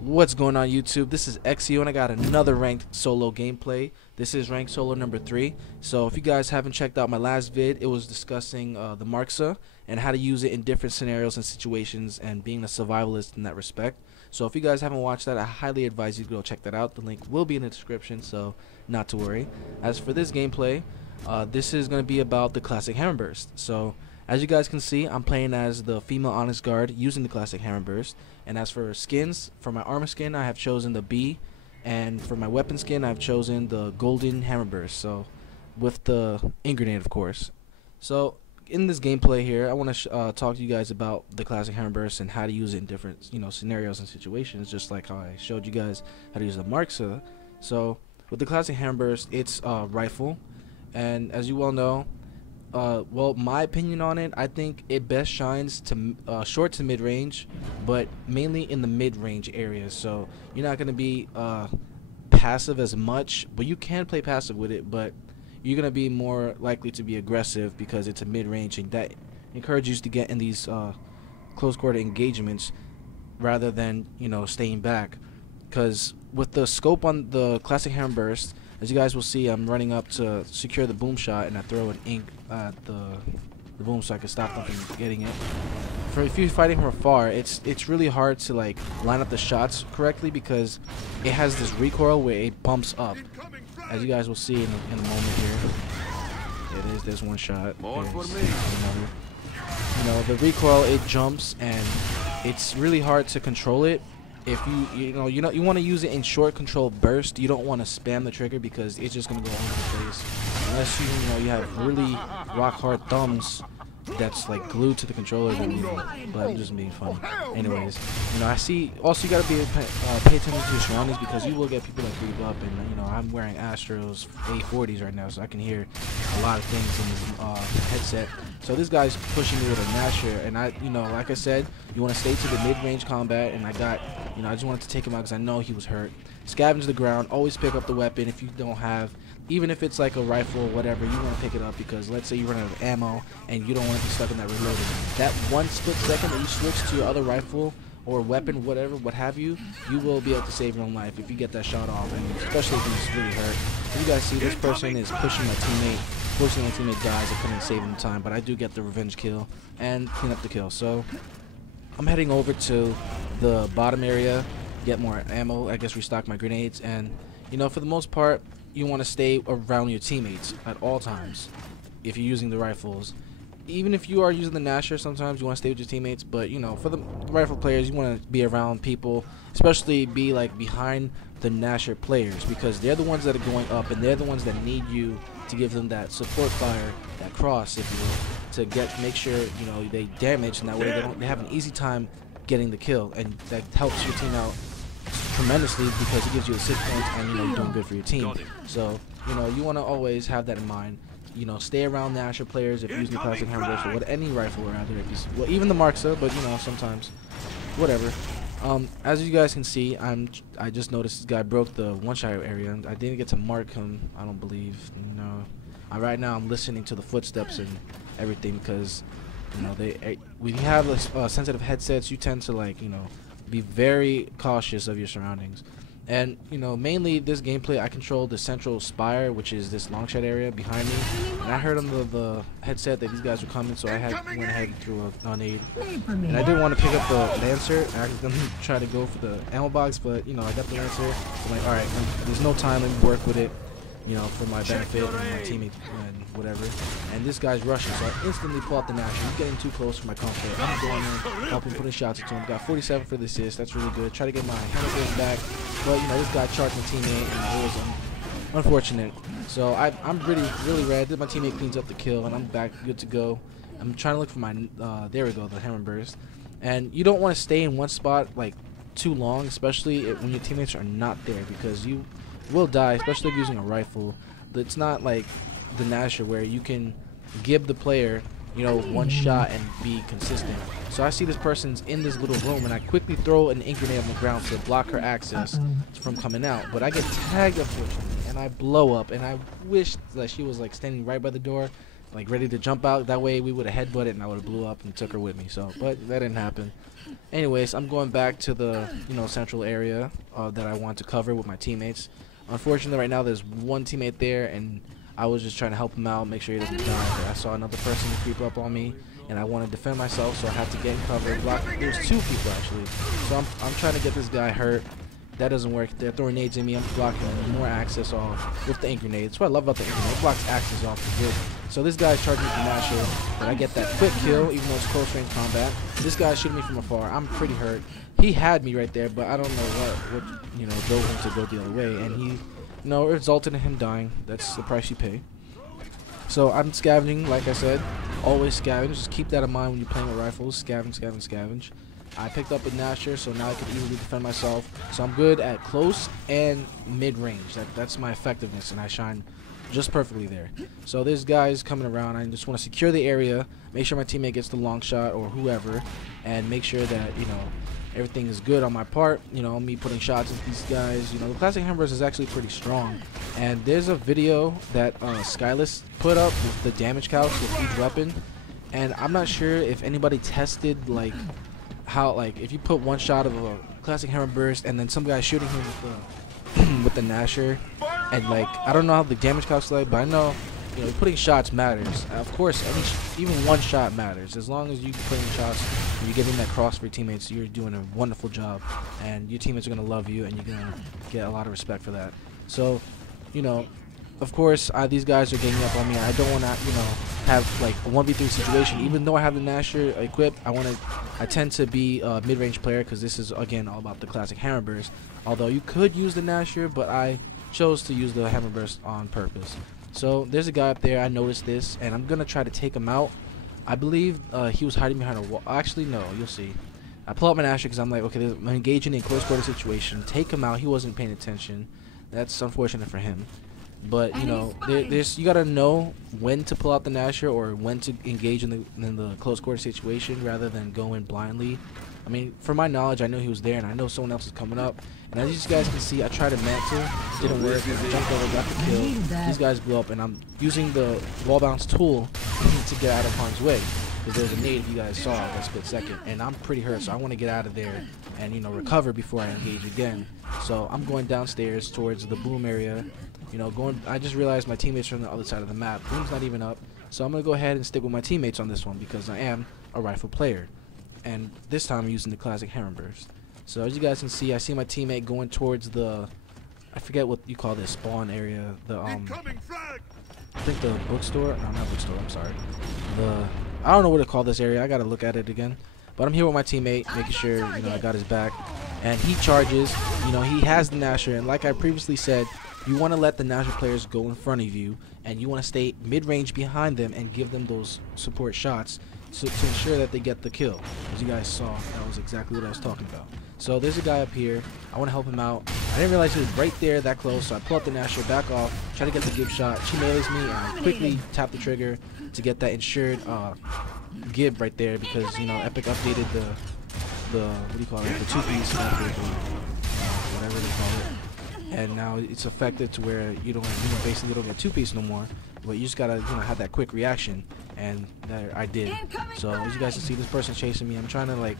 What's going on YouTube? This is Exiioh and I got another ranked solo gameplay. This is ranked solo number 3. So if you guys haven't checked out my last vid, it was discussing the Marxa and how to use it in different scenarios and situations and being a survivalist in that respect. So if you guys haven't watched that, I highly advise you to go check that out. The link will be in the description, so not to worry. As for this gameplay, this is going to be about the Classic Hammerburst. So as you guys can see, I'm playing as the female Honest Guard using the Classic Hammerburst. And as for skins, for my armor skin, I have chosen the B. And for my weapon skin, I've chosen the Golden Hammerburst. So, with the grenade, of course. So, in this gameplay here, I want to talk to you guys about the Classic Hammerburst and how to use it in different, scenarios and situations. Just like how I showed you guys how to use the Marxa. So, with the Classic Hammerburst, it's a rifle. And as you well know, well, my opinion on it, I think it best shines to short to mid-range, but mainly in the mid-range areas. So you're not going to be passive as much, but you can play passive with it, but you're going to be more likely to be aggressive because it's a mid-range, and that encourages you to get in these close quarter engagements rather than, staying back. Because with the scope on the Classic Hammerburst, as you guys will see, I'm running up to secure the boom shot, and I throw an ink at the boom so I can stop them from getting it. For if you're fighting from afar, it's really hard to like line up the shots correctly because it has this recoil where it bumps up. As you guys will see in a moment here. It is. There's one shot. More for me. Another. The recoil, it jumps, and it's really hard to control it. If you want to use it in short control burst, you don't want to spam the trigger because it's just gonna go all over the place. Unless you have really rock hard thumbs that's like glued to the controller. But I'm just being funny. Anyways, I see. Also, you gotta be pay attention to your surroundings because you will get people that creep up. And I'm wearing Astro's A40s right now, so I can hear a lot of things in this headset. So this guy's pushing me with a Gnasher, and like I said, you want to stay to the mid-range combat. And I just wanted to take him out because I know he was hurt. Scavenge the ground. Always pick up the weapon if you don't have. Even if it's like a rifle or whatever, you want to pick it up because let's say you run out of ammo and you don't want to be stuck in that reloading. That one split second that you switch to your other rifle or weapon, whatever, what have you, you will be able to save your own life if you get that shot off, and especially if he's really hurt. As you guys see, this person is pushing my teammate. Fortunately, my teammate dies. I couldn't save him in time, but I do get the revenge kill and clean up the kill. So I'm heading over to the bottom area, get more ammo, I guess restock my grenades, and for the most part, you want to stay around your teammates at all times if you're using the rifles. Even if you are using the Gnasher, sometimes you want to stay with your teammates, but for the rifle players, you want to be around people, especially be like behind the Gnasher players because they're the ones that are going up and they're the ones that need you to give them that support fire, that cross, if you will, to make sure they damage, and that way they have an easy time getting the kill, and that helps your team out tremendously because it gives you 6 points and you're doing good for your team. So you want to always have that in mind. Stay around Gnasher players if you're using the Classic Hammerburst or any rifle rather. Well, even the Marxa, but sometimes whatever. As you guys can see, I just noticed this guy broke the one-shot area. I didn't get to mark him, I don't believe. No. Right now I'm listening to the footsteps and everything because when you have sensitive headsets, you tend to be very cautious of your surroundings. And mainly this gameplay, I control the central spire, which is this long shot area behind me. And I heard on the headset that these guys were coming, so I went ahead and threw a nade. And I didn't want to pick up the Lancer. I was gonna try to go for the ammo box, but I got the Lancer. I'm like, all right, there's no time. Let me work with it, for my benefit and my teammate and whatever. And this guy's rushing, so I instantly pull out the Gnasher. He's getting too close for my comfort. I'm going in, helping putting shots into him. Got 47 for the assist. That's really good. Try to get my Hammerburst back, but this guy charged my teammate, and it was unfortunate. So I'm really red. My teammate cleans up the kill, and I'm back, good to go. I'm trying to look for my there we go, the Hammerburst. And you don't want to stay in one spot like too long, especially when your teammates are not there, because you will die, especially if you're using a rifle. It's not like the Gnasher where you can give the player one shot and be consistent. So I see this person's in this little room, and I quickly throw an ink grenade on the ground to block her access from coming out, but I get tagged, unfortunately, and I blow up. And I wish that she was like standing right by the door, like ready to jump out. That way we would have headbutted and I would have blew up and took her with me. So, but that didn't happen. anyways, I'm going back to the central area that I want to cover with my teammates. Unfortunately, right now there's one teammate there, and I was just trying to help him out, make sure he doesn't die. But I saw another person creep up on me, and I want to defend myself, so I had to get in cover. There's two people actually, so I'm trying to get this guy hurt. That doesn't work. They're throwing nades at me. I'm blocking more access off with the ink grenade. That's what I love about the ink grenade. It blocks access off the good. So this guy's charging me from Gnasher, but I get that quick kill, even though it's close range combat. This guy's shooting me from afar. I'm pretty hurt. He had me right there, but I don't know what drove him to go the other way, and he, it resulted in him dying. That's the price you pay. So I'm scavenging, like I said. Always scavenge. Just keep that in mind when you're playing with rifles. Scavenge, scavenge, scavenge. I picked up a Gnasher, so now I can easily defend myself. So I'm good at close and mid-range. That's my effectiveness, and I shine just perfectly there. So this guy's coming around. I just want to secure the area, make sure my teammate gets the long shot or whoever, and make sure that everything is good on my part. Me putting shots at these guys. The Classic Hammerburst is actually pretty strong. And there's a video that Skyless put up with the damage calcs with each weapon, and I'm not sure if anybody tested how if you put one shot of a Classic Hammerburst and then some guy shooting him with the Gnasher, and I don't know how the damage calcs but I know putting shots matters. Of course, even one shot matters. As long as you put in shots and you're getting that cross for your teammates, you're doing a wonderful job, and your teammates are gonna love you, and you're gonna get a lot of respect for that. So, of course, these guys are ganging up on me. I don't want to, have a 1v3 situation. Even though I have the Gnasher equipped, I tend to be a mid-range player because this is again all about the Classic Hammerburst. Although you could use the Gnasher, but I chose to use the Hammerburst on purpose. So there's a guy up there. I noticed this, and I'm gonna try to take him out. I believe he was hiding behind a wall. Actually, no. You'll see. I pull out my Gnasher because I'm like, okay, I'm engaging in a close quarter situation. Take him out. He wasn't paying attention. That's unfortunate for him. But you gotta know when to pull out the Gnasher or when to engage in the close quarter situation rather than go in blindly. I mean, from my knowledge, I know he was there, and I know someone else is coming up. And as you guys can see, I tried to mantle, didn't work. I jumped over, got the kill. These guys blew up, and I'm using the wall bounce tool to get out of harm's way. Because there's a nade you guys saw at that split second, and I'm pretty hurt, so I want to get out of there and recover before I engage again. So I'm going downstairs towards the boom area. I just realized my teammates are on the other side of the map. Boom's not even up, so I'm gonna go ahead and stick with my teammates on this one because I am a rifle player, and this time I'm using the Classic Hammerburst. So as you guys can see, I see my teammate going towards the, I forget what you call this spawn area. The I think the bookstore. No, not bookstore. I'm sorry. I don't know what to call this area. I gotta look at it again. But I'm here with my teammate, making sure I got his back, and he charges. He has the Gnasher, and like I previously said, you want to let the Gnasher players go in front of you, and you want to stay mid-range behind them and give them those support shots to ensure that they get the kill. As you guys saw, that was exactly what I was talking about. So there's a guy up here. I want to help him out. I didn't realize he was right there that close, so I pull up the Gnasher, back off, try to get the gib shot. She melees me, and I quickly tap the trigger to get that insured gib right there because Epic updated the what do you call it, the two-piece whatever they call it. And now it's effective to where you basically don't get two-piece no more, but you just gotta have that quick reaction, and there I did. So as you guys can see, this person chasing me. I'm trying to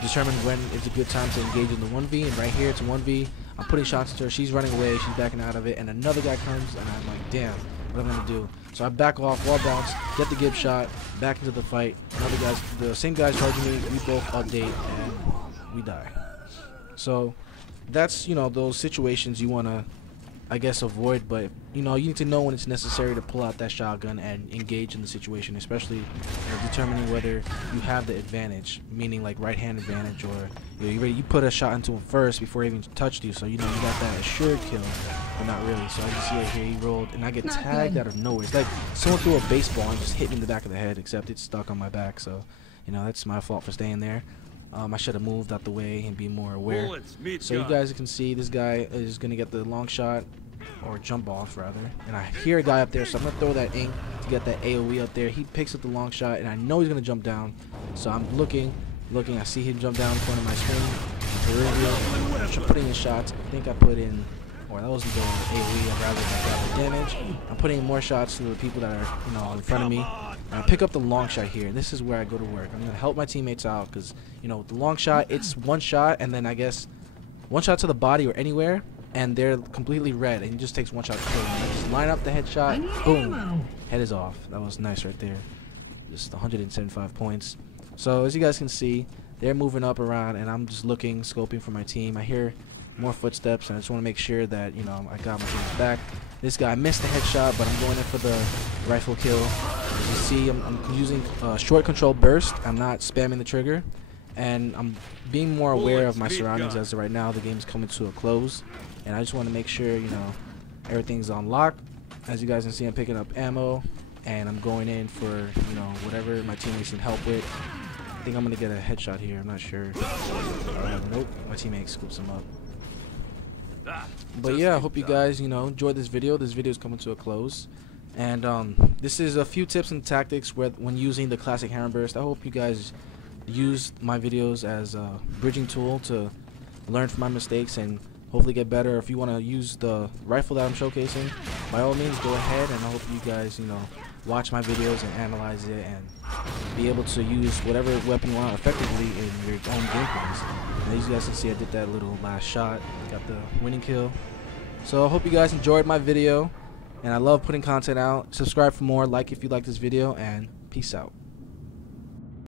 determine when is a good time to engage in the 1v, and right here it's a 1v. I'm putting shots at her. She's running away. She's backing out of it, and another guy comes, and I'm like, damn, what am I gonna do? So I back off, wall bounce, get the gib shot, back into the fight. The same guy's charging me. We both update, and we die. So that's those situations you want to I guess avoid, but you need to know when it's necessary to pull out that shotgun and engage in the situation, especially determining whether you have the advantage, meaning right hand advantage, or you put a shot into him first before he even touched you, so you got that assured kill, but not really. So I can see right here he rolled, and I get tagged out of nowhere. It's like someone threw a baseball and just hit me in the back of the head, except it's stuck on my back. So that's my fault for staying there. I should have moved out the way and be more aware. So you guys can see this guy is going to get the long shot, or jump off rather, and I hear a guy up there, so I'm going to throw that ink to get that AoE up there. He picks up the long shot, and I know he's going to jump down, so I'm looking, I see him jump down in front of my screen. I'm putting in shots. I think I put in, or that wasn't the AoE, rather than the damage. I'm putting in more shots to the people that are in front of me. I pick up the long shot here. This is where I go to work. I'm gonna help my teammates out because, you know, with the long shot, it's one shot and then I guess one shot to the body or anywhere, and they're completely red, and it just takes one shot to kill them. Just line up the headshot, boom, head is off. That was nice right there. Just 175 points. So as you guys can see, they're moving up around, and I'm just looking, scoping for my team. I hear more footsteps, and I just want to make sure that, you know, I got my team's back. This guy missed the headshot, but I'm going in for the rifle kill. As you see, I'm using short control burst. I'm not spamming the trigger, and I'm being more aware of my surroundings as of right now. The game's coming to a close, and I just want to make sure, you know, everything's on lock. As you guys can see, I'm picking up ammo, and I'm going in for, you know, whatever my teammates need help with. I think I'm gonna get a headshot here. I'm not sure. Nope, my teammate scoops him up. But yeah, I hope you guys, you know, enjoyed this video. This video is coming to a close, and this is a few tips and tactics when using the Classic Hammerburst. I hope you guys use my videos as a bridging tool to learn from my mistakes and hopefully get better. If you want to use the rifle that I'm showcasing, by all means go ahead, and I hope you guys, you know, watch my videos and analyze it and be able to use whatever weapon you want effectively in your own gameplays. And as you guys can see, I did that little last shot, got the winning kill. So I hope you guys enjoyed my video, and I love putting content out. Subscribe for more, like if you like this video, and peace out.